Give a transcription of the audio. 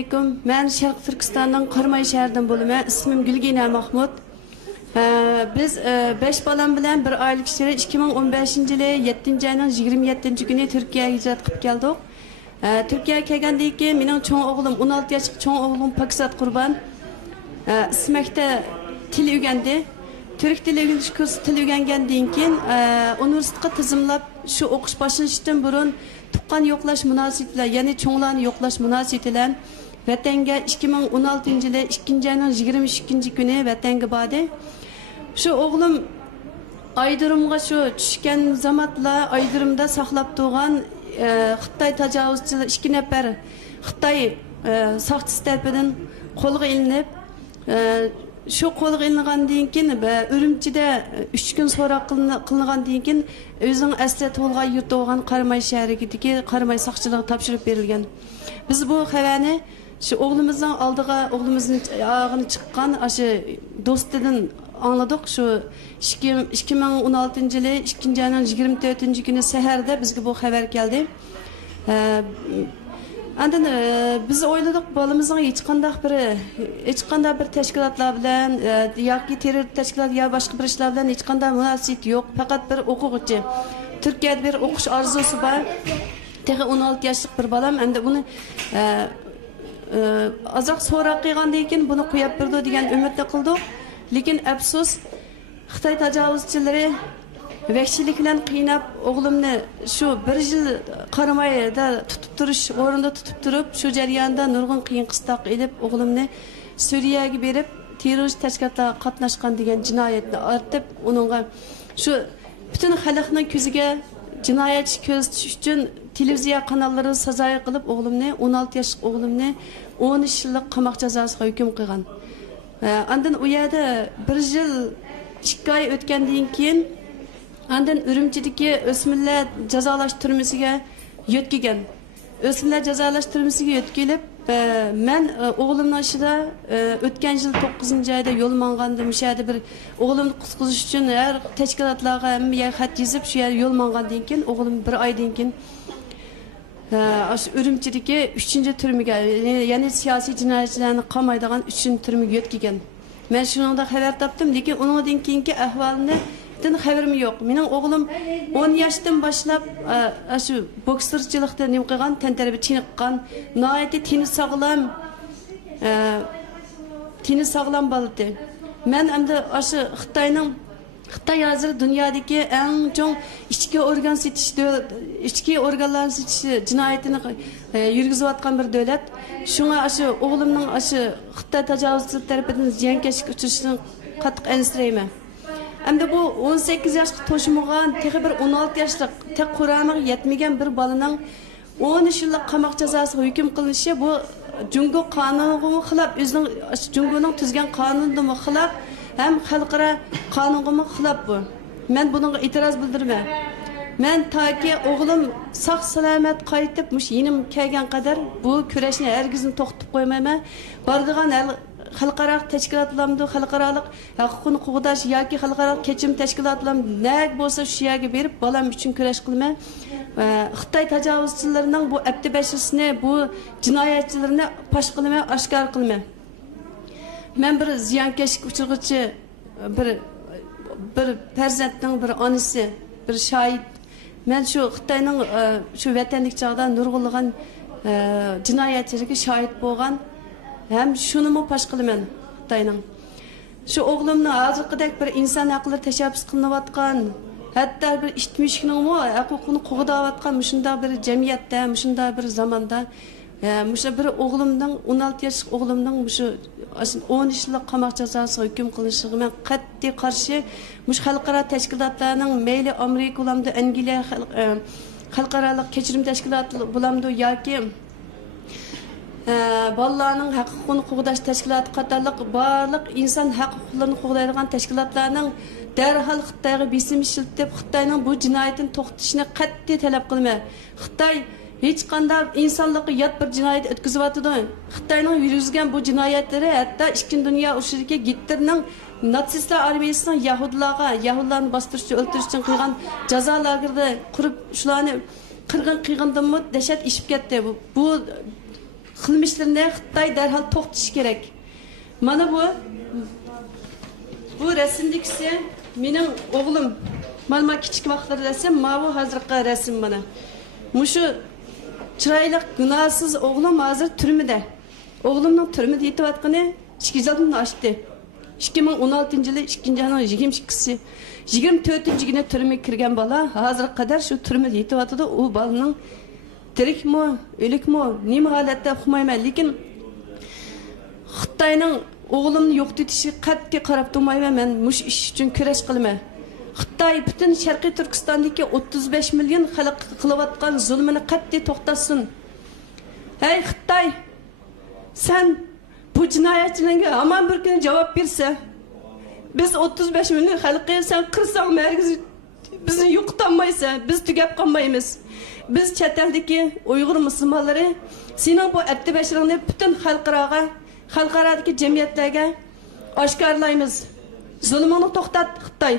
Aleyküm. Ben Şarkı Türkistan'dan Qarmay şəhərindən boluman. İsmim Gülgina Mahmud. Biz 5 balam bilan bir aylık içinde 2015-yılı 7. ayının 27. günü Türkiye'ye hicret qilib keldik. Türkiye'ye kelgandan keyin mening cho'ng o'g'lim 16 yoshli cho'ng o'g'lim Pakisat Qurban ismakda til o'rgandi. Türk tili o'rganish kursi til o'rgangandan keyin universitetga tizimlab shu o'qish boshlanishdan burun tuqqan yo'qlash munosabati, ya'ni cho'nglarni yo'qlash munosabati bilan vatanga 2016-yılı 2. ayının 22. günü vatanga bordi. Şu o'g'lim aydirimga şu tushgan zamatla aydirimda saqlab turgan Xitoy tajovuzchilar 2 nafar Xitoy saqchisi tarafidan qo'lga ilinib, şu qo'lga ilingandan keyin Urumchida 3 kun so'roq qilingandan keyin o'zining asli tug'ilgan yurti bo'lgan Qarmay shahridagi Qarmay saqchiligiga topshirib berilgan. Biz bu xabarni şu o'g'limizning oldiga o'g'limizning oyog'ini chiqqan shu do'stidan anladık. Şu 2016-yılı 2. ayının 24. günü seherdə bizge bu haber geldi. Andan biz oyladık balamızın hiç qanday bir teşkilatlar bilan yoki terror teşkilat ya başka bir işler bilan hiç qanday münasebeti yok. Fakat bir o'quvchi. Türkiye'de bir o'qish arzusi var. Tehi 16 yaşlık bir balam. Endi bunu azaq so'roq qilgandan keyin buni qo'yib berdi degan umidda qildik. Lekin afsus Xitoy tajovuzchilari vahshiylik bilan qiynab o'g'limni shu 1 yil Qarmayda tutib turish o'rinda tutib turib, shu jarayonda nurg'un qiyin qistoq edib o'g'limni Suriyaga berib terrorist tashkilotlarga qatnashgan degan jinoyatni ortib, uningga shu butun xalqning ko'ziga jinoyatchi ko'rsatish uchun televiziya kanalları sazoyi qilib o'g'limni 16 yoshli o'g'limni 13 yillik qamoq jazosiga hukm qilgan. Andan u yerda 1 yil 2 oy o'tgandan keyin andan Urumchidagi o'smirlar jazolash turmasiga yetkilgan. O'smirlar jazolash turmasiga yetkilib, men o'g'limning ishida o'tgan yil 9-oyda yo'l mangandim. Shu yerda bir o'g'limni qutqizish uchun har tashkilotlarga hammaga xat yozib shu yerga yo'l mangandan keyin o'g'lim 1 oydan keyin Urumchidagi 3-turmaga, ya'ni siyosiy jinoyatchilarni qamaydigan 3-turmaga yetkilgan. Men shuningda xabar topdim, lekin uningdan keyingi ahvolini xabarim yo'q. Mening o'g'lim 10 yoshdan boshlab shu bokschilikda nima qilgan, tantarbi chiniqqan, nihoyatda teni sog'lom bo'ldi. Men endi shu Xitoy hozir dunyodagi eng chong ichki organlar setish jinoyatini yurgizayotgan bir davlat. Shunga shu o'g'limning shu Xitoy tajovuzchilari tarafidan ziyonkashlikka uchrashini qattiq ansirayman. Endi bu 18 yoshga to'shmagan, texi bir 16 yoshlik, tek Qur'oniga yetmagan bir bolaning 13 yillik qamoq jazosiga hukm qilinishi bu Jungo qonuniga xilaf, o'zining Jungoning tuzgan qonuniga xilaf, hem xalqaro qonunga xilaf bu. Men bunga e'tiroz bildiraman. Men toki o'g'lim sog' salomat qaytib, mush yenim kelgan qadar bu kurashni hargizim to'xtatib qo'ymayman. Bordigan xalqaro tashkilotlarni, xalqaro huquqni qo'g'dash yoki xalqaro kechirim tashkilotlarini naq bo'lsa shu yerga berib bolam uchun kurash qilaman. Xitoy tajovuzchilarining bu abdibashirni, bu jinoyatchilarni fosh qilaman, oshkor qilaman. Men bir ziyonkashlikka uchrag'uvchi bir farzandning bir onasi, bir shohid. Men shu Xitoyning shu vatanlik chog'da nurg'unlagan jinoyatchilarga shohid bo'lgan. Hem şunu mu paş qiliman Xitoyning. Şu o'g'limni hozirgidek bir inson haqlari tashabbus qilinayotgan, hatto bir 70ning mu huquqini qo'g'dayotgan shunda bir jamiyatda, shunda bir zamonda, musha bir o'g'limning 16 yoshli o'g'limning shu 13 yillik qamoq jazosiga hukm qilinishiga men qat'iy qarshi. Mush xalqaro tashkilotlarning mayli Amerika bo'lamdi, Angliya xalqaro kechirim tashkiloti bo'lamdi yoki bolalarning huquqini qo'g'dash tashkiloti qatorliq barliq inson huquqlarini qo'g'daydigan tashkilotlarning darhol Xitoyga besim ishlatib, Xitoyning bu jinoyatini to'xtatishni qat'iy talab qilmayman. Xitoy hech qanday insonlikqa yot bir jinoyat o'tkazyapti. Xitoyning yurgizgan bu jinoyatlari hatto Ikkinchi dunyo urushidagi Gitlerning natsistlar armiyasining yahudilarni bostirish, o'ldirish uchun qilgan jazo lagerida qurib shularni qirg'in qilgandan dahshat ishib ketdi. Bu qilmishlarini Xitoy darhol to'xtatishi kerak. Mana bu rasmdagisi mening o'g'lim. Mana kichik vaqtlarda rasm, mana bu hozirgi rasm mana. Mushu chiroyli gunohsiz o'g'lim hozir turmada. O'g'limning turmada yetyaptığını 2 yildan oshdi. 2016 yılı 2. ayning 22'si 24 güne türmeye kirgen bola hozirga qadar shu turmada yetyapti. U bolaning tirikmi, o'likmi, nima holatda uqmayman, lekin Xitoyning o'g'limni yo'qotishi qat'iy qarab turmayman. Men mush ish uchun kurash qilaman. Xitoy butun Sharqiy Turkistondagi 35 million xalq qilayotgan zulmini qat'iy to'xtatsin. Hey Xitoy, sen bu jinoyatchilarga hamon bir kun javob bersa, biz 35 million xalqi sen qirsang margiz bizni yo'qotolmaysan, biz tugab qolmaymiz. Biz chet eldagi Uyg'ur musulmonlari sening bu attibashlig'ini butun xalqarodagi jamiyatlarga oshkorlaymiz. Zulmini to'xtat Xitoy.